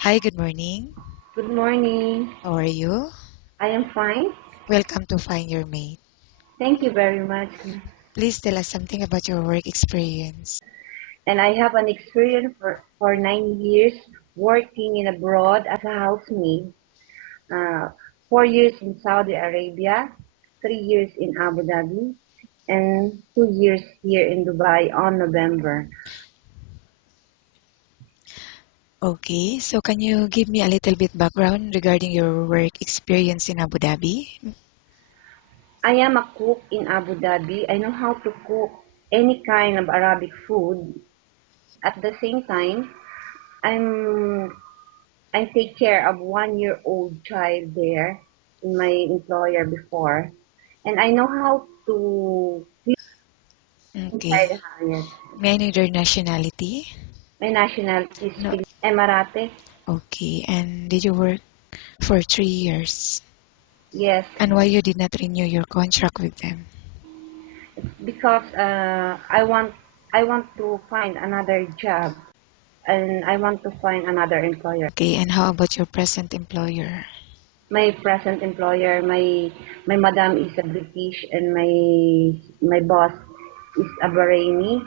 Hi, good morning. Good morning. How are you? I am fine. Welcome to Find Your Mate. Thank you very much. Please tell us something about your work experience. And I have an experience for 9 years working in abroad as a housemaid. 4 years in Saudi Arabia, 3 years in Abu Dhabi, and 2 years here in Dubai on November. Okay, so can you give me a little bit background regarding your work experience in Abu Dhabi? I am a cook in Abu Dhabi. I know how to cook any kind of Arabic food. At the same time, I'm I take care of 1-year-old child there in my employer before, and I know how to clean Okay. inside the house. May I know your nationality? My nationality is No. Emirati. Okay, and did you work for 3 years? Yes, And why you did not renew your contract with them? because I want to find another job, and I want to find another employer. Okay, and how about your present employer? My present employer, my madam is a British, and my boss is a Bahraini.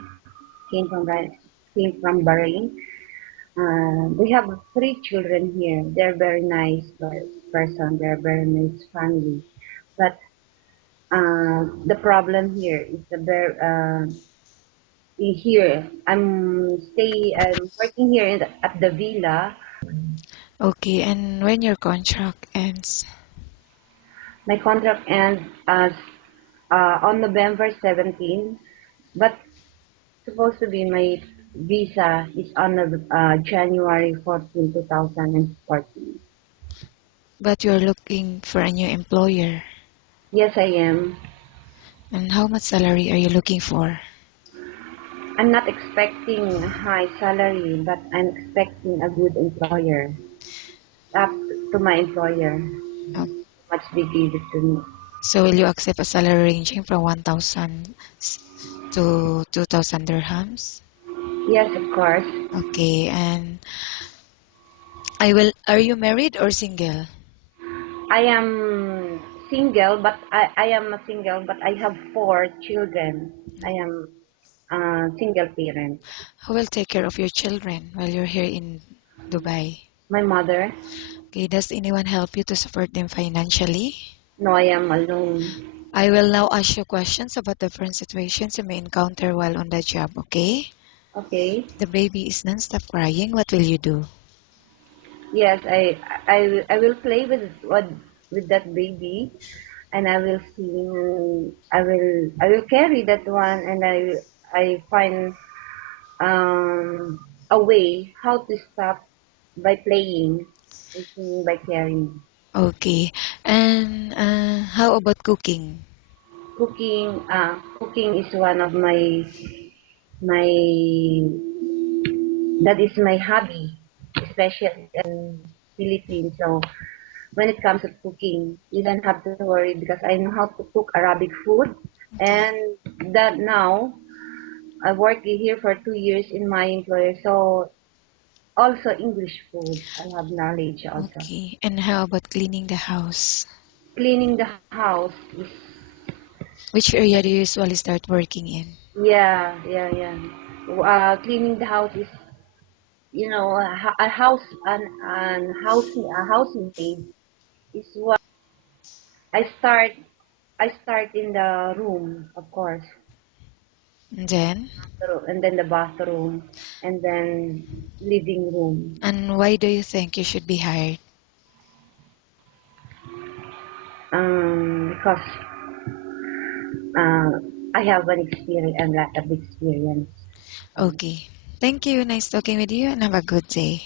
Came from Bahrain. We have 3 children here. They're very nice person. They're very nice family. But the problem here is the very here. I'm working here at the villa. Okay, and when your contract ends? My contract ends as on November 17, but supposed to be my visa is on January 14, 2014. But you're looking for a new employer. Yes, I am. And how much salary are you looking for? I'm not expecting a high salary, but I'm expecting a good employer. Up to my employer, Uh, much they give it to me. so will you accept a salary ranging from 1,000 to 2,000 dirhams? Yes, of course. Okay, and I will. Are you married or single? I am single, but I am a single, but I have 4 children. I am a single parent. Who will take care of your children while you're here in Dubai? My mother, Okay, does anyone help you to support them financially? no, I am alone. I will now ask you questions about different situations you may encounter while on the job, okay? Okay. The baby is non-stop crying. What will you do? Yes, I will play with that baby, and I will sing. I will carry that one, and I find a way how to stop by playing and singing by carrying. Okay, and how about cooking? Cooking is one of my that is my hobby, especially in Philippines. So when it comes to cooking, you don't have to worry because I know how to cook Arabic food, Okay. and that now I worked here for 2 years in my employer, so also English food I have knowledge also. Okay. And how about cleaning the house? Cleaning the house is, Which area do you usually start working in? yeah. Cleaning the house is, a house a housemaid is what I start. I start in the room, of course, And then, and then the bathroom, and then living room. and why do you think you should be hired? Because uh, I have an experience, a lot of experience. Okay. Thank you. Nice talking with you and have a good day.